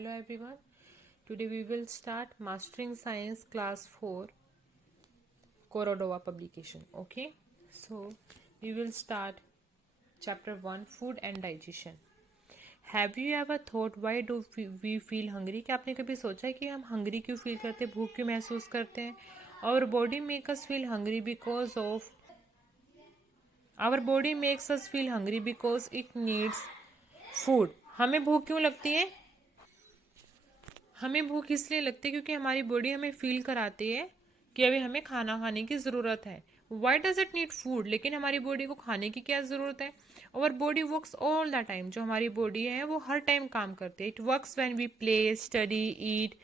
Hello everyone. Today we will start Mastering Science Class 4 Korodova publication. Okay. So we will start Chapter 1 Food and Digestion. Have you ever thought why do we feel hungry? क्या आपने कभी सोचा है कि हम hungry क्यों feel करते हैं, भूख क्यों महसूस करते हैं? Our body makes us feel hungry because of Our body makes us feel hungry because it needs food. हमें भूख क्यों लगती है? हमें भूख इसलिए लगती है क्योंकि हमारी बॉडी हमें फील कराती है कि अभी हमें खाना खाने की ज़रूरत है. Why does it need food? लेकिन हमारी बॉडी को खाने की क्या ज़रूरत है? और body works all the time. जो हमारी बॉडी है वो हर टाइम काम करती है. It works when we play, study, eat,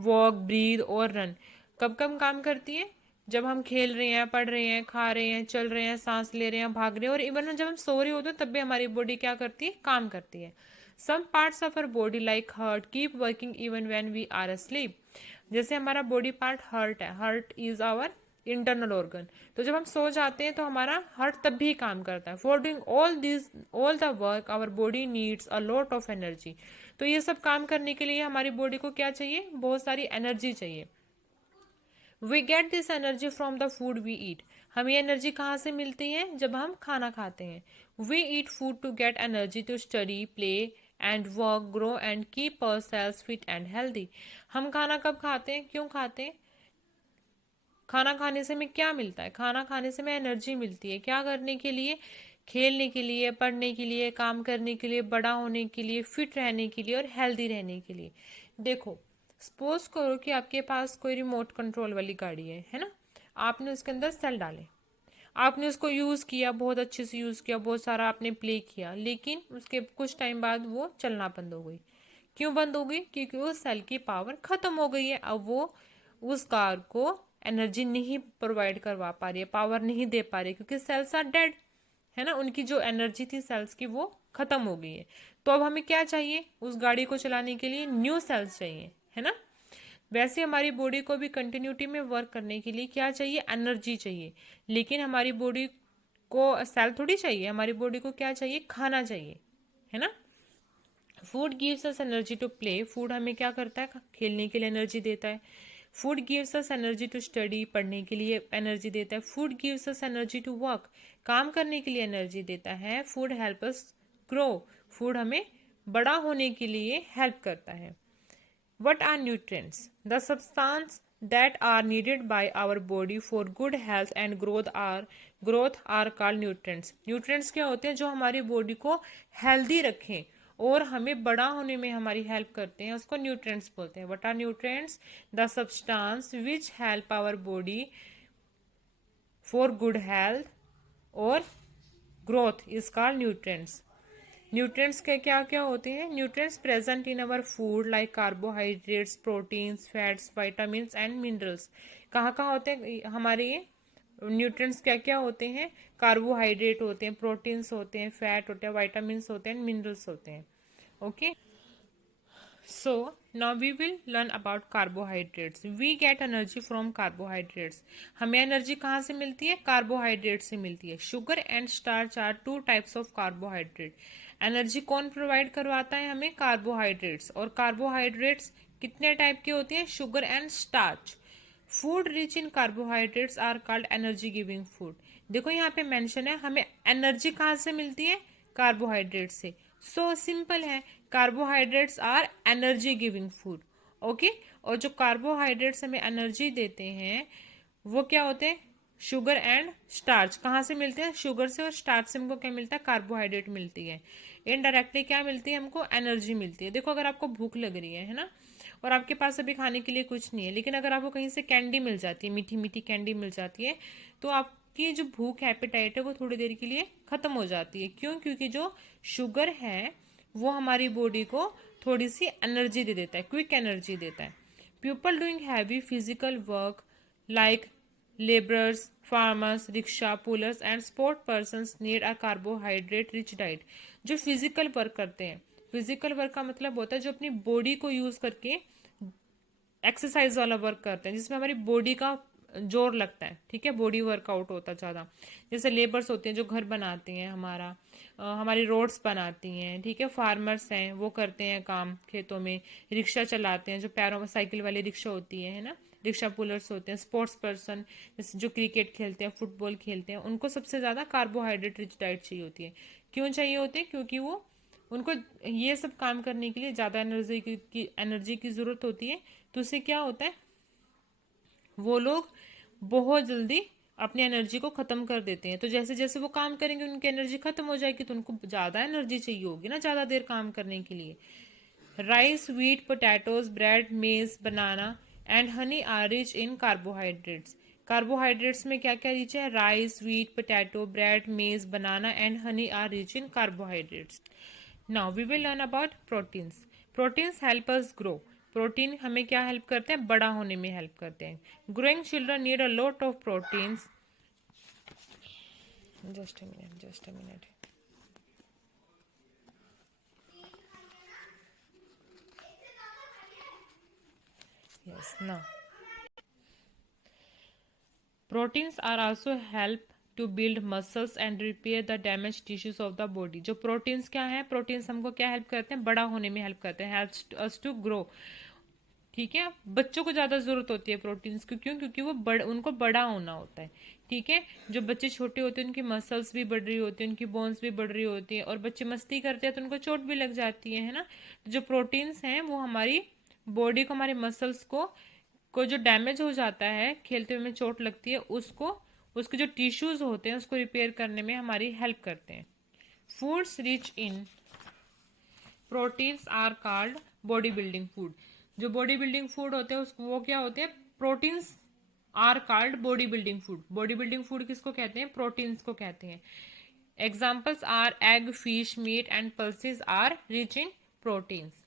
walk, breathe और रन. कब कब काम करती है? जब हम खेल रहे हैं, पढ़ रहे हैं, खा रहे हैं, चल रहे हैं, सांस ले रहे हैं, भाग रहे हैं, और इवन जब हम सो रहे होते हैं तब भी हमारी बॉडी क्या करती है? काम करती है. Some parts of our body like heart keep working even when we are asleep. जैसे हमारा बॉडी पार्ट हार्ट है. Heart is our internal organ. तो जब हम सो जाते हैं तो हमारा हार्ट तब भी काम करता है. For doing all the work hour body needs a lot of energy. तो ये सब काम करने के लिए हमारी बॉडी को क्या चाहिए? बहुत सारी एनर्जी चाहिए. We get this energy from the food we eat. हमें एनर्जी कहाँ से मिलती है? जब हम खाना खाते हैं. We eat food to get energy to study, play and work, grow and keep ourselves fit and healthy. हम खाना कब खाते हैं? क्यों खाते हैं? खाना खाने से हमें क्या मिलता है? खाना खाने से हमें एनर्जी मिलती है. क्या करने के लिए? खेलने के लिए, पढ़ने के लिए, काम करने के लिए, बड़ा होने के लिए, फिट रहने के लिए और हेल्दी रहने के लिए. देखो, सपोज करो कि आपके पास कोई रिमोट कंट्रोल वाली गाड़ी है ना. आपने उसके अंदर सेल डाले, आपने उसको यूज़ किया, बहुत अच्छे से यूज़ किया, बहुत सारा आपने प्ले किया, लेकिन उसके कुछ टाइम बाद वो चलना बंद हो गई. क्यों बंद हो गई? क्योंकि उस सेल की पावर ख़त्म हो गई है. अब वो उस कार को एनर्जी नहीं प्रोवाइड करवा पा रही है, पावर नहीं दे पा रही है, क्योंकि सेल्स आर डेड है ना. उनकी जो एनर्जी थी सेल्स की वो ख़त्म हो गई है. तो अब हमें क्या चाहिए? उस गाड़ी को चलाने के लिए न्यू सेल्स चाहिए, है ना. वैसे हमारी बॉडी को भी कंटिन्यूटी में वर्क करने के लिए क्या चाहिए? एनर्जी चाहिए. लेकिन हमारी बॉडी को सेल थोड़ी चाहिए. हमारी बॉडी को क्या चाहिए? खाना चाहिए, है ना. Food gives us energy to play. Food हमें क्या करता है? खेलने के लिए एनर्जी देता है. Food gives us energy to study. पढ़ने के लिए एनर्जी देता है. Food gives us energy to work. काम करने के लिए एनर्जी देता है. Food help us grow. Food हमें बड़ा होने के लिए हेल्प करता है. What are nutrients? The substance that are needed by our body for good health and growth are called nutrients. Nutrients क्या होते हैं? जो हमारी बॉडी को हेल्दी रखें और हमें बड़ा होने में हमारी हेल्प करते हैं, उसको न्यूट्रिएंट्स बोलते हैं. What are nutrients? The substance which help our body for good health or growth is called nutrients. Nutrients के क्या क्या होते हैं? Nutrients present in our food like carbohydrates, proteins, fats, vitamins and minerals. कहाँ कहाँ होते हैं हमारे ये न्यूट्रिएंट्स? क्या क्या होते हैं? कार्बोहाइड्रेट होते हैं, प्रोटीन्स होते हैं, फैट होते हैं, वाइटामिन्स होते हैं, मिनरल्स होते हैं. Okay. So now we will learn about carbohydrates. We get energy from carbohydrates. हमें एनर्जी कहाँ से मिलती है? कार्बोहाइड्रेट से मिलती है. Sugar and starch are two types of carbohydrate. Energy कौन प्रोवाइड करवाता है हमें? कार्बोहाइड्रेट्स. और कार्बोहाइड्रेट्स कितने टाइप के होते हैं? Sugar and starch. Food rich in carbohydrates are called energy giving food. देखो यहाँ पे मेंशन है हमें एनर्जी कहाँ से मिलती है? कार्बोहाइड्रेट से. सो सिंपल है, carbohydrates are energy giving food. Okay. और जो कार्बोहाइड्रेट्स हमें एनर्जी देते हैं वो क्या होते हैं? Sugar and starch. कहाँ से मिलते हैं? शुगर से और स्टार्च से हमको क्या मिलता है? कार्बोहाइड्रेट मिलती है. इनडायरेक्टली क्या मिलती है हमको? एनर्जी मिलती है. देखो, अगर आपको भूख लग रही है ना, और आपके पास अभी खाने के लिए कुछ नहीं है, लेकिन अगर आपको कहीं से कैंडी मिल जाती है, मीठी मीठी कैंडी मिल जाती है, तो आपकी जो भूख है, एपेटाइट है, वो थोड़ी देर के लिए खत्म हो जाती है. क्यों? क्योंकि जो शुगर है वो हमारी बॉडी को थोड़ी सी एनर्जी दे देता है, क्विक एनर्जी देता है. People doing heavy physical work like laborers, farmers, rickshaw pullers and sport persons need a carbohydrate rich diet. जो फिजिकल वर्क करते हैं, फिजिकल वर्क का मतलब होता है जो अपनी बॉडी को यूज करके एक्सरसाइज वाला वर्क करते हैं, जिसमें हमारी बॉडी का जोर लगता है, ठीक है, बॉडी वर्कआउट होता है ज़्यादा। जैसे लेबर्स होते हैं जो घर बनाते हैं हमारा, हमारी रोड्स बनाती हैं, ठीक है, फार्मर्स हैं वो करते हैं काम खेतों में, रिक्शा चलाते हैं जो पैरों में साइकिल वाली रिक्शा होती है ना, रिक्शा पुलर्स होते हैं, स्पोर्ट्स पर्सन जैसे जो क्रिकेट खेलते हैं, फुटबॉल खेलते हैं, उनको सबसे ज़्यादा कार्बोहाइड्रेट रिच डाइट चाहिए होती है। क्यों चाहिए होती है? क्योंकि वो उनको ये सब काम करने के लिए ज़्यादा एनर्जी की ज़रूरत होती है। तो उससे क्या होता है, वो लोग बहुत जल्दी अपनी एनर्जी को ख़त्म कर देते हैं। तो जैसे जैसे वो काम करेंगे उनकी एनर्जी ख़त्म हो जाएगी, तो उनको ज़्यादा एनर्जी चाहिए होगी ना ज़्यादा देर काम करने के लिए। Rice, wheat, potatoes, bread, maize, banana and honey are rich in carbohydrates. Carbohydrates में क्या क्या रिच है? Rice, wheat, potato, bread, maize, banana and honey are rich in carbohydrates. Now we will learn about proteins. Proteins help us grow. Protein हमें क्या help करते हैं? बड़ा होने में हेल्प करते हैं। Growing children need a lot of proteins. Just a minute, just a minute. Yes ना, proteins are also help to build muscles and repair the damage tissues of the body. जो proteins क्या है? Proteins हमको क्या help करते हैं? बड़ा होने में हेल्प करते हैं, हेल्प्स अस टू ग्रो, ठीक है। बच्चों को ज्यादा जरूरत होती है प्रोटीन्स की, क्यों? क्योंकि वो उनको बड़ा होना होता है, ठीक है। जो बच्चे छोटे होते हैं उनकी मसल्स भी बढ़ रही होती है, उनकी बोन्स भी बढ़ रही होती है, और बच्चे मस्ती करते हैं तो उनको चोट भी लग जाती है ना। तो जो प्रोटीन्स हैं वो हमारी बॉडी को, हमारे मसल्स को जो डैमेज हो जाता है, खेलते हुए में चोट लगती है, उसको, उसके जो टिश्यूज होते हैं उसको रिपेयर करने में हमारी हेल्प करते हैं। Foods rich in proteins are called body building food. जो बॉडी बिल्डिंग फूड होते हैं उसको वो क्या होते हैं? Proteins are called body building food. Body building food किसको कहते हैं? प्रोटीन्स को कहते हैं। Examples are egg, fish, meat and pulses are rich in proteins.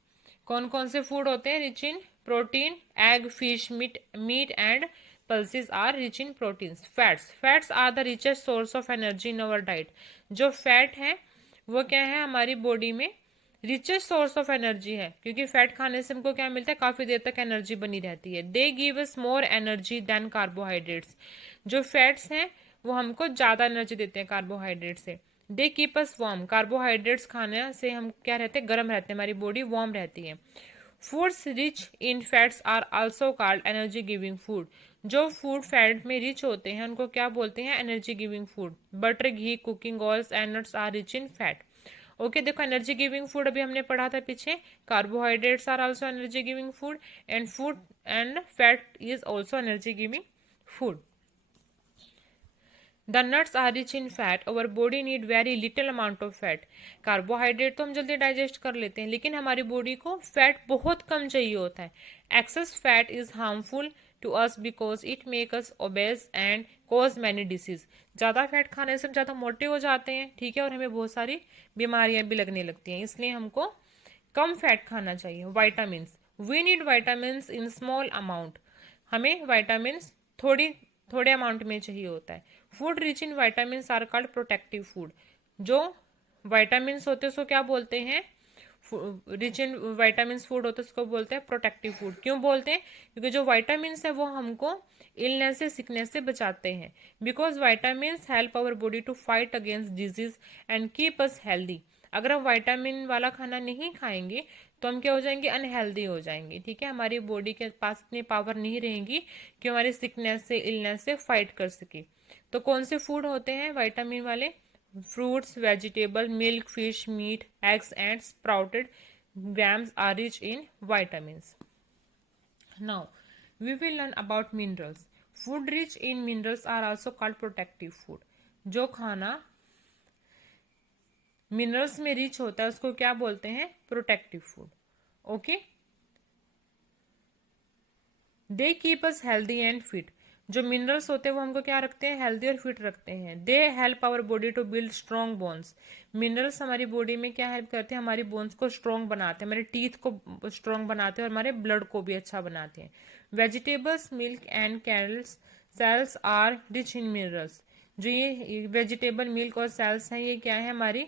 कौन कौन से फूड होते हैं rich in protein? Egg, fish, meat and pulses are rich in proteins. Fats are the richest source of energy in our diet. जो fat है वो क्या है? हमारी बॉडी में रिचेस्ट सोर्स ऑफ एनर्जी है, क्योंकि फैट खाने से हमको क्या मिलता है? काफी देर तक एनर्जी बनी रहती है। They give us more energy than carbohydrates. जो फैट्स हैं वो हमको ज्यादा एनर्जी देते हैं कार्बोहाइड्रेट से। They keep us warm. Carbohydrates खाने से हम क्या रहते हैं? गर्म रहते हैं, हमारी बॉडी वार्म रहती है। Foods rich in fats are also called energy giving food. जो फूड फैट में रिच होते हैं उनको क्या बोलते हैं? Energy giving food. Butter, ghee, cooking oils and nuts are rich in fat. Okay, देखो एनर्जी गिविंग फूड अभी हमने पढ़ा था पीछे। Carbohydrates are also energy giving food and fat is also energy giving food. The nuts are rich in fat. Our body need very little amount of fat. Carbohydrate तो हम जल्दी digest कर लेते हैं, लेकिन हमारी बॉडी को फैट बहुत कम चाहिए होता है। Excess fat is harmful to us because it make us obese and cause many disease. ज़्यादा फैट खाने से हम ज़्यादा मोटे हो जाते हैं, ठीक है, और हमें बहुत सारी बीमारियां भी लगने लगती हैं, इसलिए हमको कम फैट खाना चाहिए। Vitamin, we need vitamin in small amount. हमें वाइटामिन थोड़े अमाउंट में चाहिए होता है। Food rich in vitamin are called protective food. जो वाइटामिन होते हैं उसको क्या बोलते हैं? रिच इन वाइटामिन फूड होते हैं उसको बोलते हैं प्रोटेक्टिव फूड। क्यों बोलते हैं? क्योंकि जो वाइटामिन है वो हमको इलनेस से, सिकनेस से बचाते हैं। Because vitamin help our body to fight against disease and keep us healthy. अगर हम वाइटामिन वाला खाना नहीं खाएंगे तो हम क्या हो जाएंगे? अनहेल्दी हो जाएंगे, ठीक है। हमारी बॉडी के पास इतनी पावर नहीं रहेगी कि हमारी सिकनेस से, इलनेस से फाइट कर सके। तो कौन से फूड होते हैं वाइटामिन वाले? Fruits, vegetable, milk, fish, meat, eggs and sprouted grams are rich in vitamins. Now, we will learn about minerals. Food rich in minerals are also called protective food. जो खाना मिनरल्स में rich होता है उसको क्या बोलते हैं? Protective food. Okay, they keep us healthy and fit. जो मिनरल्स होते हैं वो हमको क्या रखते हैं? हेल्दी और फिट रखते हैं। They help our body to build strong bones. Minerals हमारी बॉडी में क्या हेल्प करते हैं? हमारी बोन्स को स्ट्रॉन्ग बनाते हैं, हमारे टीथ को स्ट्रॉन्ग बनाते हैं और हमारे ब्लड को भी अच्छा बनाते हैं। Vegetables, milk and cereals are rich in minerals. जो ये वेजिटेबल, मिल्क और सेल्स हैं ये क्या है? हमारी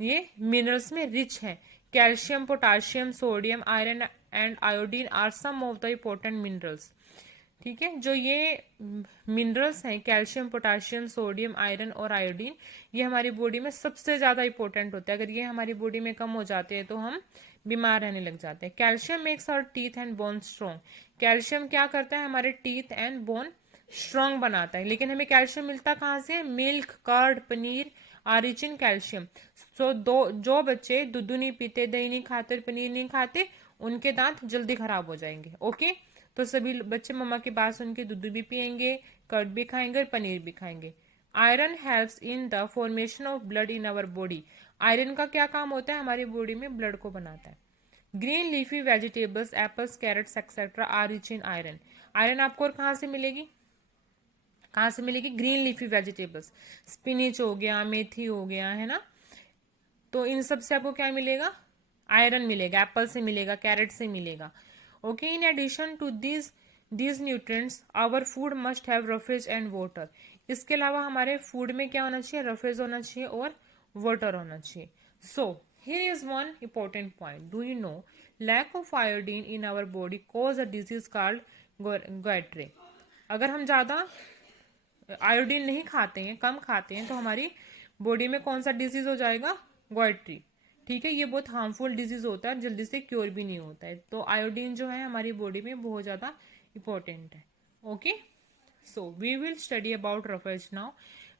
ये मिनरल्स में रिच है। Calcium, potassium, sodium, iron and iodine are some of the important minerals, ठीक है। जो ये मिनरल्स हैं, कैल्शियम, पोटाशियम, सोडियम, आयरन और आयोडीन, ये हमारी बॉडी में सबसे ज़्यादा इंपॉर्टेंट होते हैं। अगर ये हमारी बॉडी में कम हो जाते हैं तो हम बीमार रहने लग जाते हैं। Calcium makes our teeth and bone strong. Calcium क्या करता है, हमारे टीथ एंड बोन स्ट्रॉन्ग बनाता है। लेकिन हमें कैल्शियम मिलता कहाँ से, milk, curd, paneer are rich in calcium. So जो बच्चे दूध नहीं पीते, दही नहीं खाते, पनीर नहीं खाते, उनके दांत जल्दी खराब हो जाएंगे। ओके, तो सभी बच्चे मम्मा की बात सुन के दूध भी पियेंगे, कर्ड भी खाएंगे और पनीर भी खाएंगे। Iron helps in the formation of blood in our body. Iron का क्या काम होता है, हमारी बॉडी में ब्लड को बनाता है। Green leafy vegetables, apples, carrots etcetera are rich in iron. Iron आपको और कहाँ से मिलेगी, कहाँ से मिलेगी, ग्रीन लीफी वेजिटेबल्स, स्पिनिच हो गया, मेथी हो गया, है ना। तो इन सब से आपको क्या मिलेगा, आयरन मिलेगा। एप्पल से मिलेगा, कैरेट से मिलेगा। Okay, in addition to these nutrients our food must have roughage and water. इसके अलावा हमारे फूड में क्या होना चाहिए, रफेज होना चाहिए और वाटर होना चाहिए। So here is one important point, do you know lack of iodine in our body cause a disease called goitre. अगर हम ज्यादा आयोडीन नहीं खाते हैं, कम खाते हैं, तो हमारी बॉडी में कौन सा डिजीज हो जाएगा, गोइट्री। ठीक है, ये बहुत हार्मफुल डिजीज होता है, जल्दी से क्योर भी नहीं होता है। तो आयोडीन जो है हमारी बॉडी में बहुत ज्यादा इंपॉर्टेंट है। Okay, so we will study about roughage now.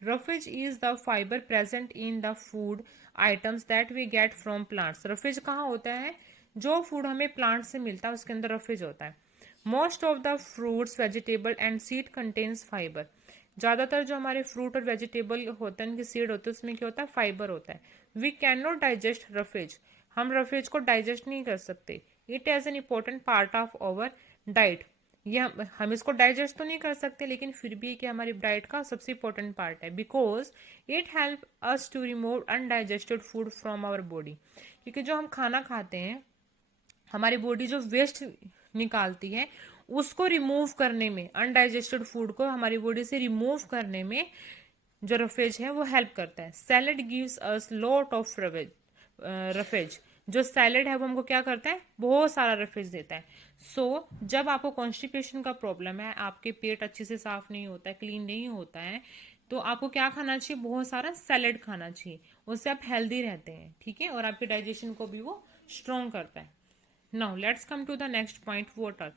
Roughage is the fibre present in the food items that we get from plants. Roughage कहाँ होता है, जो फूड हमें प्लांट से मिलता है उसके अंदर रफेज होता है। Most of the fruits, vegetable and seed contains fibre. ज्यादातर जो हमारे फ्रूट और वेजिटेबल होते हैं, उनके सीड होते हैं, उसमें क्या होता है, फाइबर होता है। We can not digest roughage. हम रफेज को डाइजेस्ट नहीं कर सकते। It as an important part of our diet. ये हम इसको डाइजेस्ट तो नहीं कर सकते, लेकिन फिर भी कि हमारी डाइट का सबसे इंपॉर्टेंट पार्ट है, because it help us to remove undigested food from our body. क्योंकि जो हम खाना खाते हैं, हमारी बॉडी जो वेस्ट निकालती है, उसको रिमूव करने में, अनडाइजेस्टेड फूड को हमारी बॉडी से रिमूव करने में जो रफेज है वो हेल्प करता है। Salad gives us lot of roughage. जो सैलड है वो हमको क्या करता है, बहुत सारा रफेज देता है। सो जब आपको कॉन्स्टिपेशन का प्रॉब्लम है, आपके पेट अच्छे से साफ नहीं होता है, क्लीन नहीं होता है, तो आपको क्या खाना चाहिए, बहुत सारा सैलड खाना चाहिए। उससे आप हेल्दी रहते हैं, ठीक है, और आपके डाइजेशन को भी वो स्ट्रॉन्ग करता है। Now let's come to the next point, water.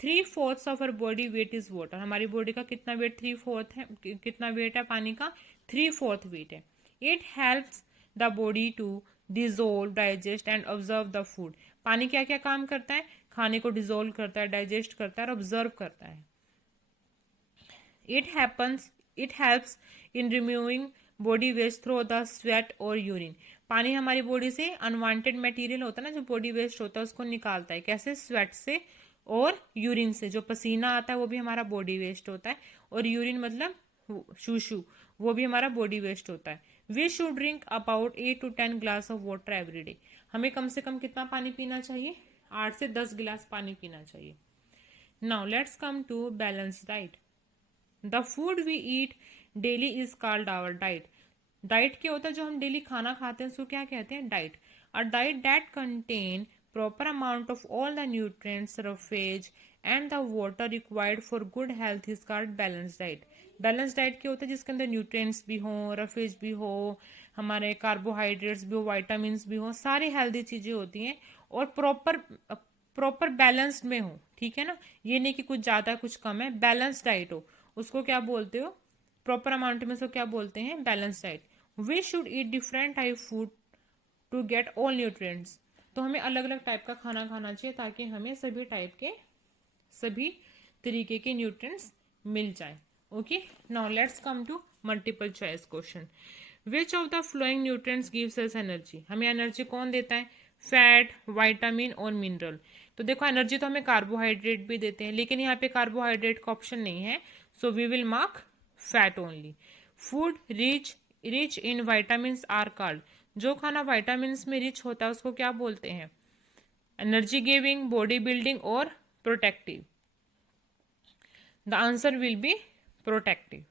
3/4 of our body weight is water. हमारी बॉडी का कितना वेट, 3/4 है, कितना वेट है पानी का, 3/4 वेट है। It helps the body to dissolve, digest and observe the food. पानी क्या क्या काम करता है, खाने को डिजोल्व करता है, डाइजेस्ट करता है और ऑब्जर्व करता है। It helps in removing body waste through the sweat और यूरिन। पानी हमारी बॉडी से अनवांटेड मटेरियल होता है ना, जो बॉडी वेस्ट होता है, उसको निकालता है। कैसे, स्वेट से और यूरिन से। जो पसीना आता है वो भी हमारा बॉडी वेस्ट होता है, और यूरिन मतलब शूशु, वो भी हमारा बॉडी वेस्ट होता है। We should drink about 8 to 10 glass of water every day. हमें कम से कम कितना पानी पीना चाहिए, 8 से 10 गिलास पानी पीना चाहिए। Now let's come to balance diet. The food we eat daily is called our diet. Diet क्या होता है, जो हम डेली खाना खाते हैं उसको क्या कहते हैं, diet. A diet that contain proper amount of all the nutrients, roughage and the water required for good health is called balanced diet. Balance diet क्या होता है, जिसके अंदर न्यूट्रिएंट्स भी हो, रफेज भी हो, हमारे कार्बोहाइड्रेट्स भी हो, वाइटामिन भी हो, सारी हेल्दी चीजें होती हैं, और प्रॉपर बैलेंस्ड में हो। ठीक है ना, ये नहीं कि कुछ ज्यादा कुछ कम है, बैलेंस डाइट हो, उसको क्या बोलते हो, प्रॉपर अमाउंट में, उसको क्या बोलते हैं, balance diet. We should eat different type food to get all nutrients. तो हमें अलग अलग टाइप का खाना खाना चाहिए, ताकि हमें सभी टाइप के, सभी तरीके के न्यूट्रिएंट्स मिल जाए। Okay, now let's come to multiple choice question. Which of the following nutrients gives us energy. हमें एनर्जी कौन देता है, फैट, वाइटामिन और मिनरल। तो देखो, एनर्जी तो हमें कार्बोहाइड्रेट भी देते हैं, लेकिन यहाँ पे कार्बोहाइड्रेट का ऑप्शन नहीं है, so we will mark fat only. Food rich in vitamin are called. जो खाना वाइटामिन में रिच होता है उसको क्या बोलते हैं, एनर्जी गिविंग, बॉडी बिल्डिंग और protective. The answer will B protective.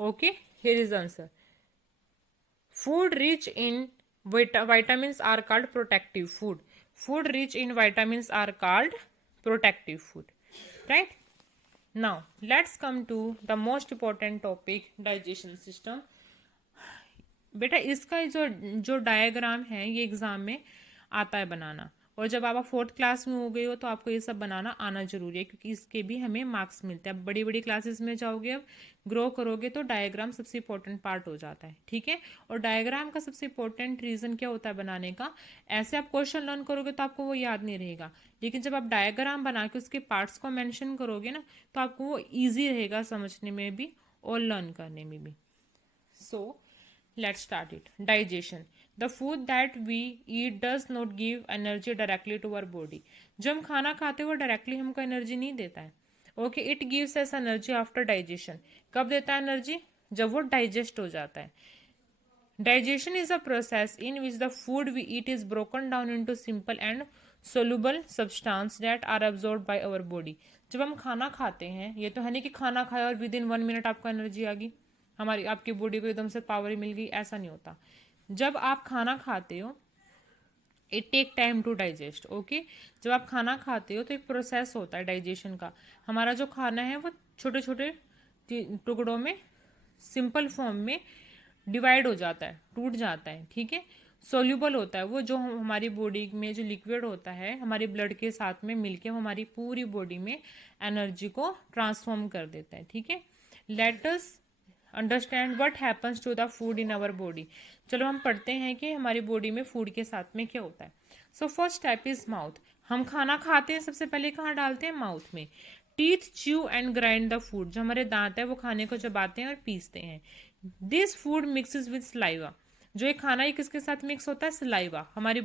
Okay, here is answer. Food rich in vitamins are called protective food. Food rich in vitamins are called protective food, right? Now let's come to the most important topic, digestion system. बेटा इसका जो जो diagram है ये exam में आता है बनाना, और जब आप फोर्थ क्लास में हो गए हो तो आपको ये सब बनाना आना जरूरी है, क्योंकि इसके भी हमें मार्क्स मिलते हैं। अब बड़ी बड़ी क्लासेस में जाओगे, अब ग्रो करोगे तो डायग्राम सबसे इंपॉर्टेंट पार्ट हो जाता है, ठीक है। और डायग्राम का सबसे इंपॉर्टेंट रीजन क्या होता है बनाने का, ऐसे आप क्वेश्चन लर्न करोगे तो आपको वो याद नहीं रहेगा, लेकिन जब आप डायग्राम बना के उसके पार्ट्स को मेंशन करोगे ना तो आपको वो ईजी रहेगा समझने में भी और लर्न करने में भी। So, let's start it. Digestion. The food that we eat does not give energy directly to our body. जो हम खाना खाते हैं वो डायरेक्टली हमको एनर्जी नहीं देता है। Okay, it gives us energy after digestion. कब देता है एनर्जी? जब वो डाइजेस्ट हो जाता है। Digestion is a process in which the food we eat is broken down into simple and soluble substance that are absorbed by our body. जब हम खाना खाते हैं, ये तो है नहीं कि खाना खाया और विद इन 1 मिनट आपको एनर्जी आ गई, हमारी आपकी बॉडी को एकदम से पावर ही मिल गई, ऐसा नहीं होता। जब आप खाना खाते हो it take time to digest. Okay, जब आप खाना खाते हो तो एक प्रोसेस होता है डाइजेशन का। हमारा जो खाना है वो छोटे छोटे टुकड़ों में, सिंपल फॉर्म में डिवाइड हो जाता है, टूट जाता है, ठीक है। सोल्यूबल होता है वो, जो हमारी बॉडी में जो लिक्विड होता है हमारे ब्लड के साथ में मिलके वो हमारी पूरी बॉडी में एनर्जी को ट्रांसफॉर्म कर देता है, ठीक है। Let us understand what happens to the food in our body. चलो हम पढ़ते हैं कि हमारी बॉडी में फूड के साथ में क्या होता है। So first step is mouth. हम खाना खाते हैं सबसे पहले कहाँ डालते हैं? माउथ में। Teeth chew and grind the food. जो हमारे दांत है वो खाने को चबाते हैं और पीसते हैं। This food mixes with saliva. जो ये खाना ये किसके साथ मिक्स होता है? सलाइवा। हमारे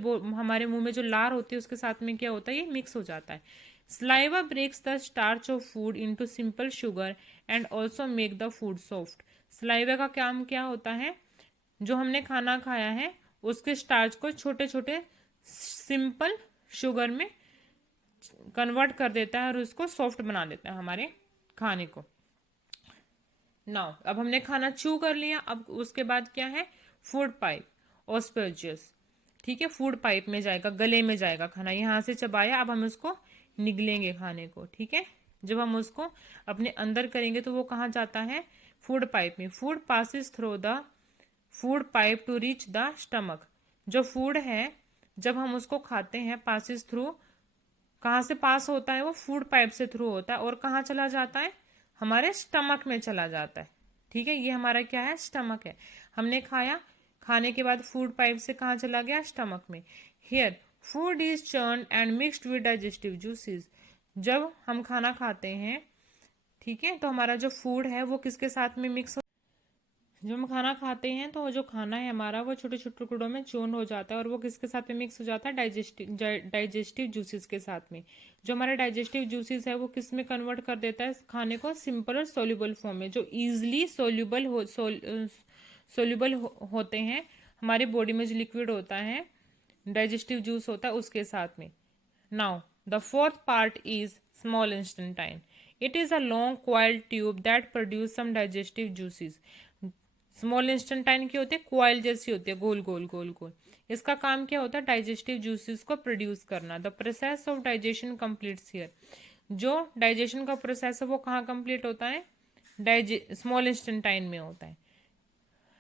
मुंह में जो लार होती है उसके साथ में क्या होता है? ये मिक्स हो जाता है। Saliva breaks the starch of food into simple sugar and also make the food soft. Saliva का काम क्या होता है? जो हमने खाना खाया है उसके स्टार्च को छोटे छोटे सिंपल शुगर में कन्वर्ट कर देता है और उसको सॉफ्ट बना देता है हमारे खाने को। नाउ अब हमने खाना चू कर लिया, अब उसके बाद क्या है? फूड पाइप, ऑस्पर्जियस, ठीक है। फूड पाइप में जाएगा, गले में जाएगा खाना, यहाँ से चबाया, अब हम उसको निगलेंगे खाने को, ठीक है। जब हम उसको अपने अंदर करेंगे तो वो कहाँ जाता है? फूड पाइप में। Food passes through the food pipe to reach the stomach. जो फूड है जब हम उसको खाते हैं पासिस थ्रू, कहाँ से पास होता है? वो फूड पाइप से थ्रू होता है और कहाँ चला जाता है? हमारे स्टमक में चला जाता है, ठीक है। ये हमारा क्या है? स्टमक है। हमने खाया, खाने के बाद फूड पाइप से कहाँ चला गया? स्टमक में। Here food is churn and mixed with digestive juices. जब हम खाना खाते हैं, ठीक है, तो हमारा जो फूड है वो किसके साथ में मिक्स हो? जब हम खाना खाते हैं तो जो खाना है हमारा वो छोटे छोटे टुकड़ों में चूर्ण हो जाता है और वो किसके साथ में मिक्स हो जाता है? डाइजेस्टिव जूसेस के साथ में। जो हमारे डाइजेस्टिव जूसेस है वो किस में कन्वर्ट कर देता है खाने को? सिंपल और सोल्यूबल फॉर्म में, जो इजिली सोल्यूबल होते हैं हमारी बॉडी में। जो लिक्विड होता है, डाइजेस्टिव जूस होता है, उसके साथ में। Now the fourth part is small intestine. It is a long coiled tube that produce some digestive juices. Small intestine की होती है? क्वाइल जैसी होती है, गोल गोल गोल गोल। इसका काम क्या होता है? डाइजेस्टिव जूसेस को प्रोड्यूस करना। The process of digestion completes here. जो डाइजेशन का प्रोसेस है वो कहाँ कंप्लीट होता है? स्मॉल इंस्टेंटाइन में होता है।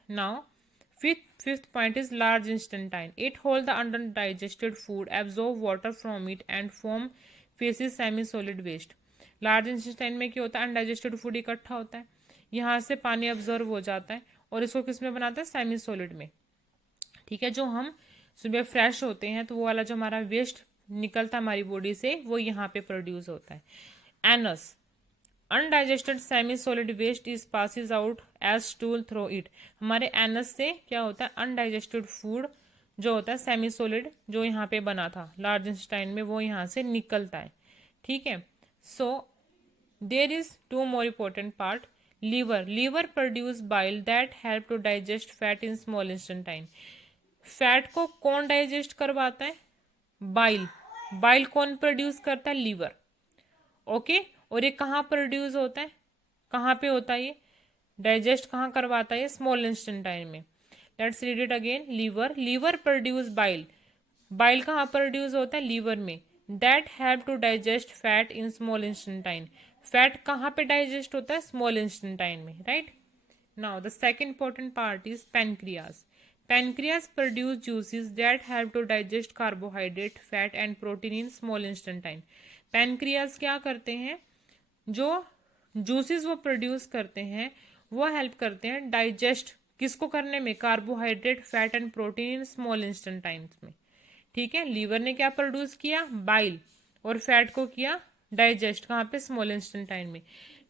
Now fifth point is large intestine. It holds the undigested food, absorb water from it and form faces semi-solid waste. Large intestine में क्या होता है? अनडाइजेस्टेड फूड इकट्ठा होता है, यहाँ से पानी ऑब्जर्व हो जाता है और इसको किस में बनाता है? सेमी सॉलिड में, ठीक है। जो हम सुबह फ्रेश होते हैं तो वो वाला जो हमारा वेस्ट निकलता है हमारी बॉडी से वो यहाँ पे प्रोड्यूस होता है। Anus, undigested semi solid waste is passes out as stool through it. हमारे एनस से क्या होता है? अनडाइजेस्टेड फूड जो होता है सेमी सॉलिड जो यहाँ पे बना था लार्ज इंटेस्टाइन में वो यहाँ से निकलता है, ठीक है। So there is two more important part. Liver produce bile that help to digest fat in small intestine. Fat को कौन डाइजेस्ट करवाता है? बाइल। बाइल कौन प्रोड्यूस करता है? Liver, okay. और ये कहाँ प्रोड्यूस होता है? कहाँ पे होता है ये डाइजेस्ट? कहाँ करवाता है? स्मॉल इंटेस्टाइन में। Let's read it again. Liver produce bile. Bile कहाँ प्रोड्यूस होता है? लीवर में। That help to digest fat in small intestine. Fat कहाँ पे डाइजेस्ट होता है? स्मॉल इंस्टेंटाइन में, right? Now the second important part is pancreas. Pancreas produce juices that help to digest carbohydrate, fat and protein in small intestine. Pancreas क्या करते हैं? जो juices वो प्रोड्यूस करते हैं वो हेल्प करते हैं डाइजेस्ट किसको करने में? Carbohydrate, fat and protein in small intestine में. ठीक है, लीवर ने क्या प्रोड्यूस किया? बाइल. और फैट को किया डाइजेस्ट कहाँ पे? स्मॉल इंस्टेंटाइन में.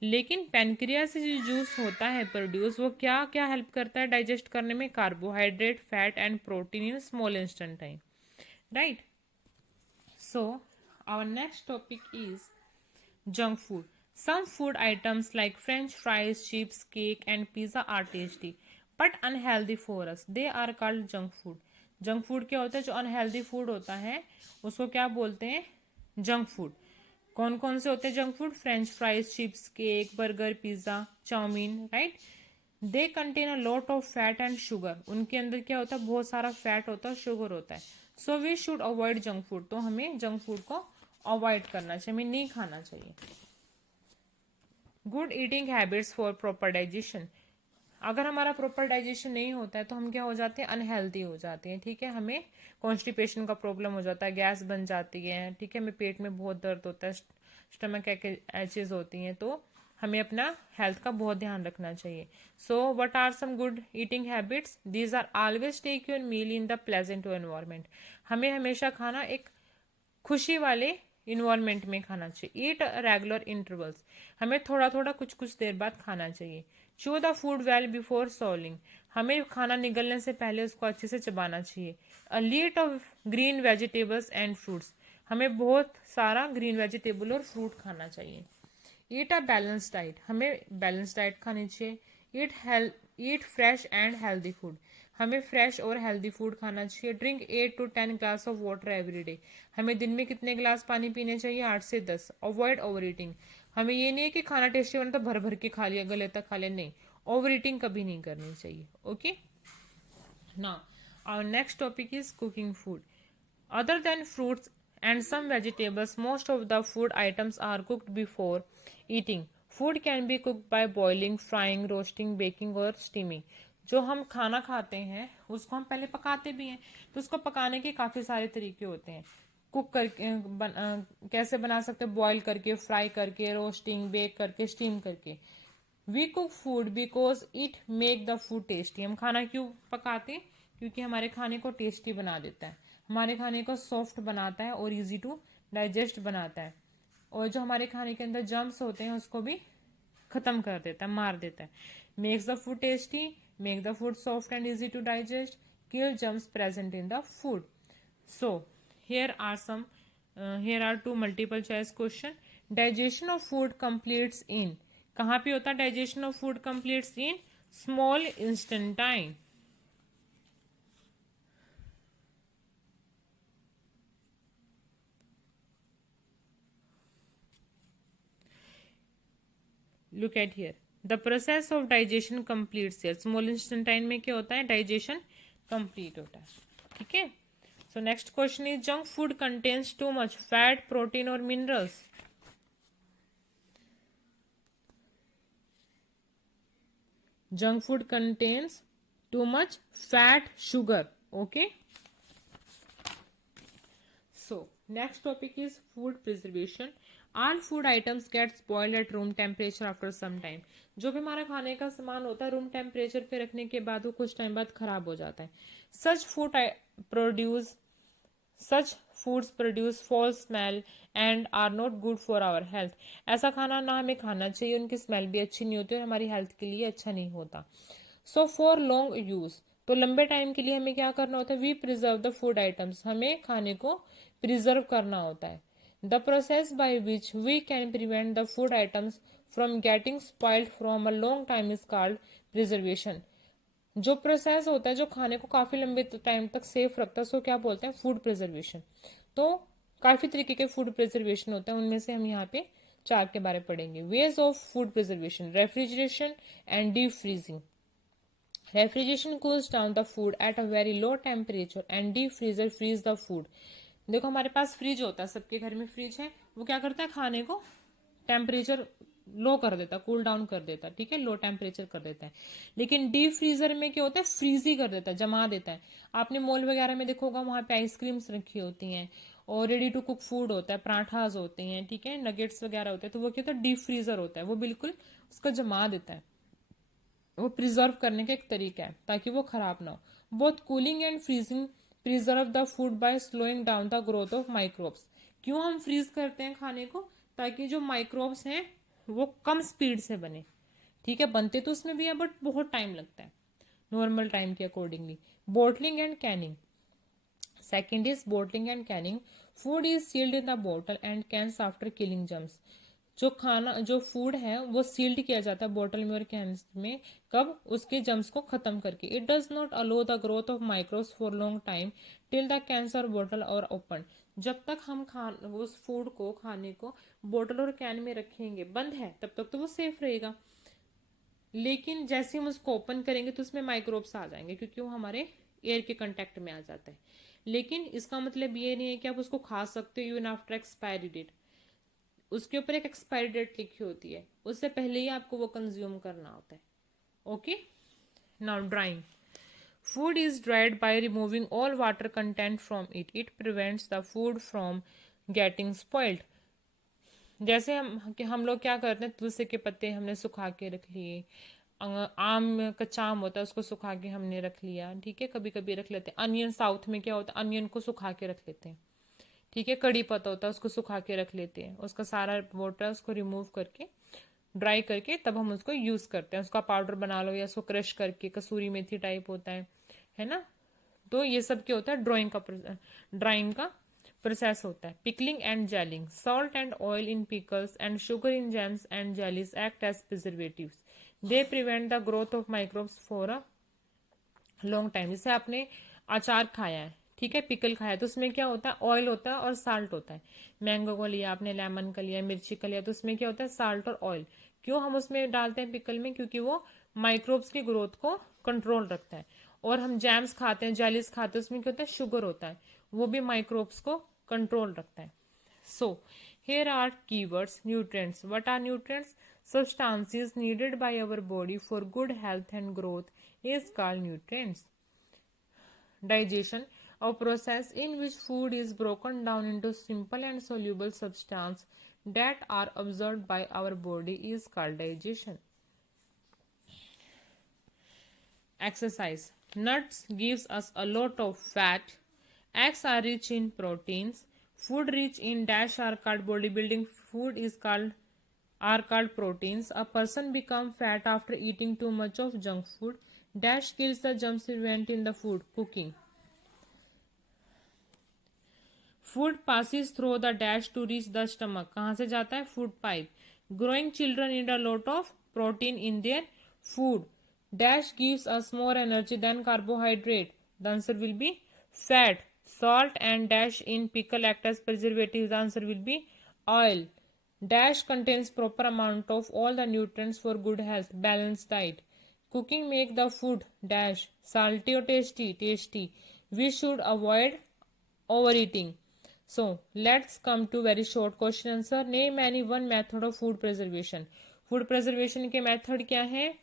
लेकिन पैनक्रियास से जो जूस होता है प्रोड्यूस, वो क्या क्या हेल्प करता है डाइजेस्ट करने में? Carbohydrate, fat and protein in small intestine, right? So our next topic is junk food. Some food items like french fries, chips, cake and pizza are tasty but unhealthy for us. They are called junk food. Junk food क्या होता है? जो unhealthy food होता है उसको क्या बोलते हैं? Junk food. कौन कौन से होते हैं junk food? French fries, chips, cake, burger, pizza, chowmein, right? They contain a lot of fat and sugar. उनके अंदर क्या होता है? बहुत सारा फैट होता है, शुगर होता है. So we should avoid junk food. तो हमें जंक फूड को अवॉइड करना चाहिए, हमें नहीं खाना चाहिए. Good eating habits for proper digestion. अगर हमारा प्रॉपर डाइजेशन नहीं होता है तो हम क्या हो जाते हैं? अनहेल्दी हो जाते हैं. ठीक है, हमें कॉन्स्टिपेशन का प्रॉब्लम हो जाता है, गैस बन जाती है. ठीक है, हमें पेट में बहुत दर्द होता है, स्टमक एचेज होती हैं. तो हमें अपना हेल्थ का बहुत ध्यान रखना चाहिए. So what are some good eating habits? These are always take your meal in the pleasant environment. हमें हमेशा खाना एक खुशी वाले इन्वायरमेंट में खाना चाहिए. ईट रेगुलर इंटरवल्स. हमें थोड़ा थोड़ा कुछ कुछ देर बाद खाना चाहिए. चो द फूड वेल बिफोर सॉलिंग. हमें खाना निगलने से पहले उसको अच्छे से चबाना चाहिए. A lot of green vegetables and fruits. हमें बहुत सारा ग्रीन वेजिटेबल और फ्रूट खाना चाहिए. Eat a balance diet. हमें बैलेंस डाइट खानी चाहिए. Eat fresh and healthy food. हमें फ्रेश और हेल्दी फूड खाना चाहिए. Drink 8 to 10 glass of water every day. हमें दिन में कितने गिलास पानी पीने चाहिए? 8 से 10. Avoid over eating. हमें ये नहीं है कि खाना टेस्टी बना तो भर भर के खा लिया, गले तक खा लिया. नहीं, ओवर ईटिंग कभी नहीं करनी चाहिए. Okay, now our next topic is cooking food. Other than fruits and some vegetables, most of the food items are cooked before eating. Food can be cooked by boiling, frying, roasting, baking or steaming. जो हम खाना खाते हैं उसको हम पहले पकाते भी हैं. तो उसको पकाने के काफ़ी सारे तरीके होते हैं. कुक करके कैसे बना सकते हैं? बॉईल करके, फ्राई करके, रोस्टिंग, बेक करके, स्टीम करके. We cook food because it make the food tasty. हम खाना क्यों पकाते हैं? क्योंकि हमारे खाने को टेस्टी बना देता है, हमारे खाने को सॉफ्ट बनाता है और इजी टू डाइजेस्ट बनाता है. और जो हमारे खाने के अंदर जर्म्स होते हैं उसको भी खत्म कर देता है, मार देता है. Makes the food tasty, make the food soft and easy to digest, kill germs present in the food. So here are some here are two multiple choice question. Digestion of food completes in. कहाँ पे होता है digestion of food? Completes in small intestine. Look at here, the process of digestion completes here. Small intestine में क्या होता है? Digestion complete होता है. ठीक है. So next question is junk food contains too much fat, protein और minerals. Junk food contains too much fat, sugar. Okay. So next topic is food preservation. All food items get spoiled at room temperature after some time. जो भी हमारा खाने का सामान होता है room temperature पे रखने के बाद वो कुछ टाइम बाद खराब हो जाता है. Such food produce Such foods produce foul smell and are not good for our health. ऐसा खाना ना हमें खाना चाहिए, उनकी स्मेल भी अच्छी नहीं होती और हमारी हेल्थ के लिए अच्छा नहीं होता. So for long use. तो लंबे टाइम के लिए हमें क्या करना होता है? We preserve the food items. हमें खाने को प्रिजर्व करना होता है. The process by which we can prevent the food items from getting spoiled from a long time is called preservation. जो प्रोसेस होता है जो खाने को काफी लंबे टाइम तक सेफ रखता है उसको क्या बोलते हैं? Food preservation. तो काफी तरीके के फूड प्रिजर्वेशन होते हैं, उनमें से हम यहाँ पे 4 के बारे में पढ़ेंगे. Ways of food preservation: refrigeration and deep freezing. Refrigeration cools down the food at a very low temperature and deep freezer freeze the food. देखो हमारे पास फ्रिज होता है, सबके घर में फ्रिज है. वो क्या करता है? खाने को टेम्परेचर लो कर देता, कूल डाउन कर देता, ठीक है, लो टेम्परेचर कर देता है। लेकिन डीप फ्रीजर में क्या होता है, फ्रीज ही कर देता है, जमा देता है। आपने मॉल वगैरह में देखा होगा, वहां पे आइसक्रीम्स रखी होती हैं और रेडी टू कुक फूड होता है, पराठाज होते हैं, ठीक है, नगेट्स वगैरह होते हैं, तो वो क्या होता है, डीप फ्रीजर होता है, वो बिल्कुल उसका जमा देता है। वो प्रिजर्व करने का एक तरीका है ताकि वो खराब ना हो। Both cooling and freezing preserve the food by slowing down the growth of microbes. क्यों हम फ्रीज करते हैं खाने को, ताकि जो माइक्रोब्स हैं वो कम स्पीड से बने, ठीक है, बनते तो उसमें भी है बट बहुत टाइम लगता है नॉर्मल टाइम के accordingly. Bottling and Canning, second is bottling and canning. Food is sealed in the bottle and cans after killing germs. जो खाना, जो फूड है वो सील्ड किया जाता है बोतल में और कैंस में, कब, उसके जम्स को खत्म करके। It does not allow the growth of microbes for long time till the cans और बोतल और ओपन। जब तक हम उस फूड को, खाने को बोतल और कैन में रखेंगे, बंद है, तब तक तो वो सेफ रहेगा। लेकिन जैसे हम उसको ओपन करेंगे तो उसमें माइक्रोब्स आ जाएंगे, क्योंकि वो हमारे एयर के कांटेक्ट में आ जाता है। लेकिन इसका मतलब ये नहीं है कि आप उसको खा सकते हो इवन आफ्टर एक्सपायरी डेट। उसके ऊपर एक एक्सपायरी डेट लिखी होती है, उससे पहले ही आपको वो कंज्यूम करना होता है। Okay, now drawing. Food is dried by removing all water content from it. It prevents the food from getting spoiled. जैसे हम लोग क्या करते हैं, तुलसी के पत्ते हमने सुखा के रख लिए, आम कच्चा आम होता है उसको सुखा के हमने रख लिया, ठीक है, कभी कभी रख लेते हैं। अनियन, साउथ में क्या होता है, अनियन को सुखा के रख लेते हैं, ठीक है, कड़ी पत्ता होता है उसको सुखा के रख लेते हैं, उसका सारा वाटर उसको रिमूव करके ड्राई करके तब हम उसको यूज करते हैं। उसका पाउडर बना लो या उसको क्रश करके, कसूरी मेथी टाइप होता है ना। तो ये सब क्या होता है, ड्राइंग का प्रोसेस होता है। Pickling and jelling, salt and oil in pickles and sugar in jams and jellies act as preservatives. They prevent the growth of microbes for a long time. जैसे आपने अचार खाया है, ठीक है, पिकल खाया है, तो उसमें क्या होता है, ऑयल होता है और साल्ट होता है। मैंगो को लिया आपने, लेमन का लिया, मिर्ची का लिया, तो उसमें क्या होता है, साल्ट और ऑयल। क्यों हम उसमें डालते हैं पिकल में, क्योंकि वो माइक्रोब्स की ग्रोथ को कंट्रोल रखता है। और हम जैम्स खाते हैं, जेलीज खाते हैं, उसमें क्या होता है, शुगर होता है, वो भी माइक्रोब्स को कंट्रोल रखता है। So, here are keywords. Nutrients. What are nutrients? Substances needed by our body for good health and growth is called nutrients. Digestion, a process in which food is broken down into simple and soluble substances that are absorbed by our body is called digestion. Exercise. Nuts gives us a lot of fat. Eggs are rich in proteins. Food rich in dash are called bodybuilding. Food is called are called proteins. A person become fat after eating too much of junk food. Dash kills the germs present in the food. Cooking. Food passes through the dash to reach the stomach. कहाँ से जाता है, food pipe. Growing children need a lot of protein in their food. Dash gives us more energy than carbohydrate. The answer will be fat. Salt and dash in pickle act as preservatives. The answer will be oil. Dash contains proper amount of all the nutrients for good health. Balanced diet. Cooking make the food dash salty or tasty. Tasty. We should avoid overeating. So let's come to very short question answer. Name any one method of food preservation. Food preservation के method क्या है,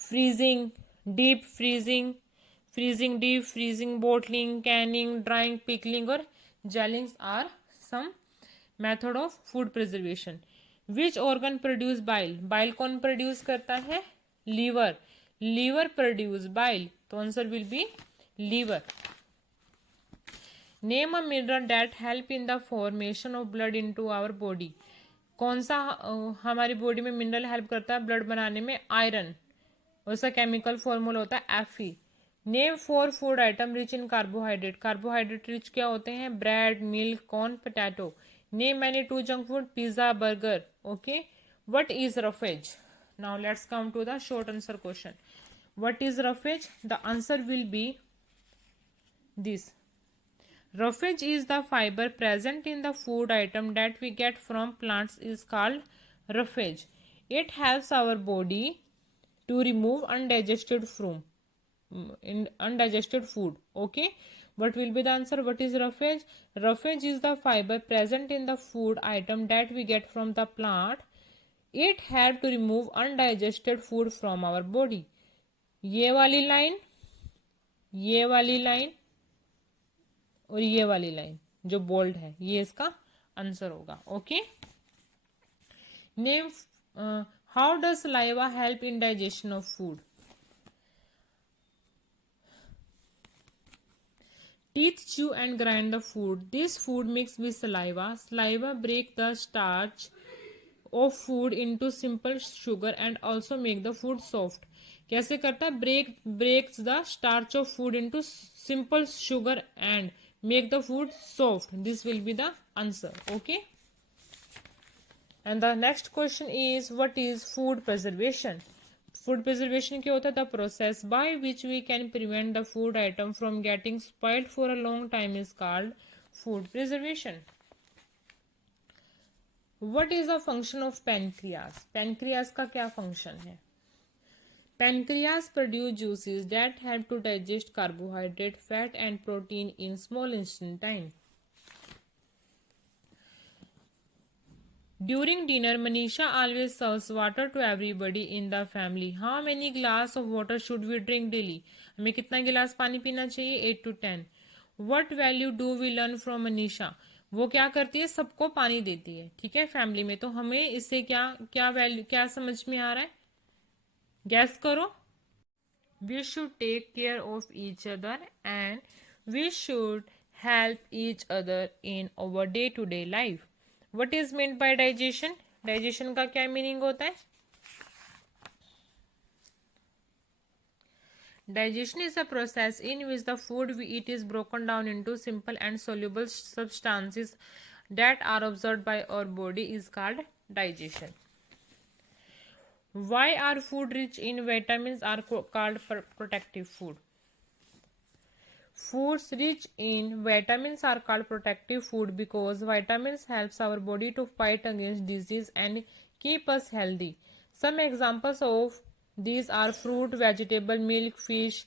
freezing, deep freezing, freezing, deep freezing, bottling, canning, drying, pickling और gelling are some method of food preservation. Which organ produce bile? Bile कौन produce करता है, liver. Liver produce bile, तो answer will be liver. Name a mineral that help in the formation of blood into our body. कौन सा हमारी body में mineral help करता है ब्लड बनाने में, आयरन. उसका केमिकल फॉर्मूला होता है Fe. Name 4 food item rich in carbohydrate. Carbohydrate rich क्या होते हैं, bread, milk, corn, potato. Name many 2 junk food, pizza, burger. Okay, what is roughage. Now let's come to the short answer question. What is roughage? The answer will be this. Roughage is the fiber present in the food item that we get from plants is called roughage. It helps our body to remove undigested food. Okay, what will be the answer? What is roughage? Roughage is the fiber present in the food item that we get from the plant It had to remove undigested food from our body. ये वाली line, ये वाली line और ये वाली line जो bold है, ये इसका आंसर होगा. Okay. Name how does saliva help in digestion of food. Teeth chew and grind the food. This food mixed with saliva. Saliva break the starch of food into simple sugar and also make the food soft. कैसे करता है? breaks the starch of food into simple sugar and make the food soft. This will be the answer. Okay. And the next question is, what is food preservation? Food preservation क्या होता है? The process by which we can prevent the food item from getting spoiled for a long time is called food preservation. What is the function of pancreas? Pancreas का क्या function है? Pancreas produce juices that help to digest carbohydrate, fat and protein in small instant time. During dinner, Manisha always serves water to everybody in the family. How many glass of water should we drink daily? हमें कितना गिलास पानी पीना चाहिए? 8 to 10. What value do we learn from Manisha? वो क्या करती है? सबको पानी देती है. ठीक है, फैमिली में. तो हमें इससे क्या क्या वैल्यू, क्या समझ में आ रहा है? गैस करो. We should take care of each other and we should help each other in our day-to-day life. What is meant by digestion? Digestion का क्या मीनिंग होता है? Digestion is a process in which the food we eat is broken down into simple and soluble substances that are absorbed by our body is called digestion. Why are food rich in vitamins are called protective food? Foods rich in vitamins are called protective food because vitamins helps our body to fight against disease and keep us healthy. Some examples of these are fruit, vegetable, milk, fish,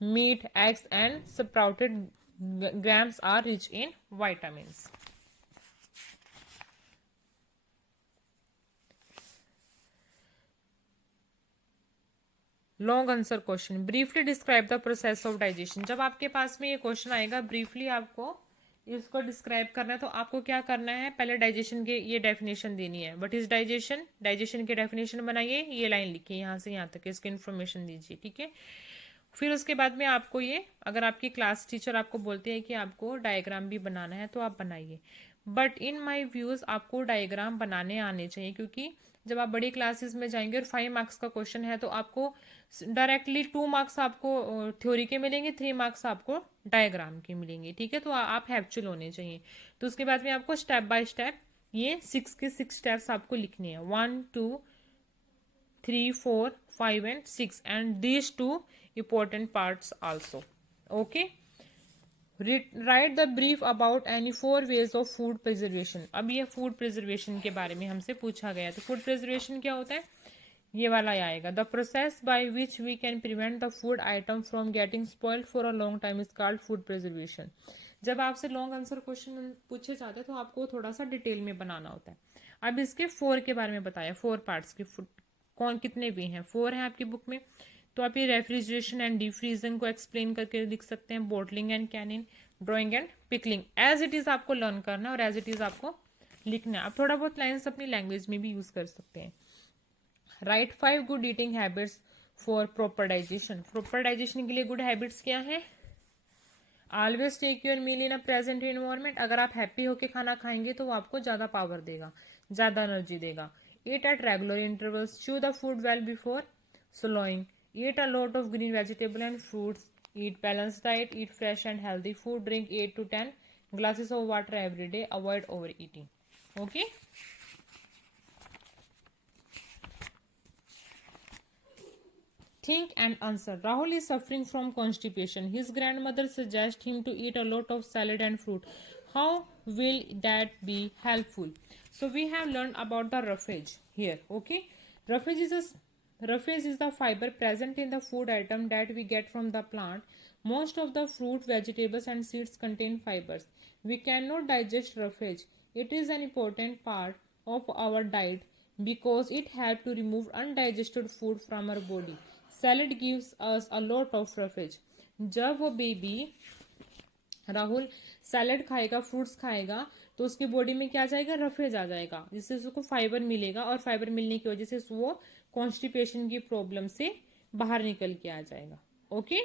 meat, eggs and sprouted grams are rich in vitamins. Long answer question. Briefly describe the process of digestion. जब आपके पास में ये question आएगा, briefly आपको इसको describe करना है, तो आपको क्या करना है? पहले डाइजेशन के ये डेफिनेशन देनी है. What is digestion? डाइजेशन की डेफिनेशन बनाइए, ये लाइन लिखिए यहाँ से यहाँ तक, इसकी इन्फॉर्मेशन दीजिए. ठीक है. फिर उसके बाद में आपको ये, अगर आपकी क्लास टीचर आपको बोलते हैं कि आपको डायग्राम भी बनाना है तो आप बनाइए. बट इन माई व्यूज आपको डायग्राम बनाने आने चाहिए, क्योंकि जब आप बड़ी क्लासेस में जाएंगे और 5 मार्क्स का क्वेश्चन है तो आपको डायरेक्टली 2 मार्क्स आपको थ्योरी के मिलेंगे, 3 मार्क्स आपको डायग्राम के मिलेंगे. ठीक है. तो आप हैप्चुअल होने चाहिए. तो उसके बाद में आपको स्टेप बाय स्टेप ये 6 के 6 स्टेप्स आपको लिखने हैं. 1 2 3 4 5 and 6 and these 2 important parts also. Okay. Right the brief about any 4 ways of food preservation. अब ये फूड प्रिजर्वेशन के बारे में हमसे पूछा गया. तो फूड प्रिजर्वेशन क्या होता है? ये वाला आएगा. The process by which we can prevent the food item from getting spoiled for a long time is called food preservation. जब आपसे लॉन्ग आंसर क्वेश्चन पूछे जाते हैं तो आपको थोड़ा सा डिटेल में बनाना होता है. अब इसके 4 के बारे में बताया. 4 पार्ट्स के कौन कितने वे हैं? 4 हैं आपकी बुक में. तो आप ये रेफ्रिजरेशन एंड डीप फ्रीजिंग को एक्सप्लेन करके लिख सकते हैं. Bottling and canning, drying and pickling. As it is आपको लर्न करना है और एज इट इज आपको लिखना है. आप थोड़ा बहुत लाइन्स अपनी लैंग्वेज में भी यूज कर सकते हैं. Write 5 good eating habits for proper digestion. Proper digestion के लिए गुड हैबिट्स क्या है? Always take your meal in a present environment. अगर आप हैप्पी होके खाना खाएंगे तो वो आपको ज्यादा पावर देगा, ज्यादा एनर्जी देगा. Eat at regular intervals. Chew the food well before swallowing. Eat a lot of green vegetable and fruits. Eat balanced diet. Eat fresh and healthy food. Drink 8 to 10 glasses of water every day. Avoid overeating. Okay. Think and answer. Rahul is suffering from constipation. His grandmother suggests him to eat a lot of salad and fruit. How will that be helpful? So we have learned about the roughage here. Okay. Roughage is the fiber present in the food item that we get from the plant. Most of the fruit, vegetables and seeds contain fibers. We cannot digest roughage. It is an important part of our diet. Because it help to remove undigested food from our body. Salad gives us a lot of roughage. जब वो baby Rahul salad खाएगा, fruits खाएगा, तो उसकी body में क्या जाएगा, roughage आ जाएगा, जिससे उसको फाइबर मिलेगा, और फाइबर मिलने की वजह से वो कॉन्स्टिपेशन की प्रॉब्लम से बाहर निकल के आ जाएगा। ओके,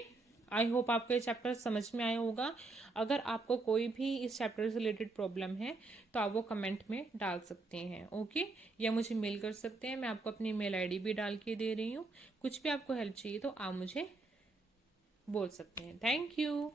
आई होप आपको ये चैप्टर समझ में आया होगा। अगर आपको कोई भी इस चैप्टर से रिलेटेड प्रॉब्लम है तो आप वो कमेंट में डाल सकते हैं। ओके, या मुझे मेल कर सकते हैं, मैं आपको अपनी मेल आईडी भी डाल के दे रही हूँ। कुछ भी आपको हेल्प चाहिए तो आप मुझे बोल सकते हैं। Thank you.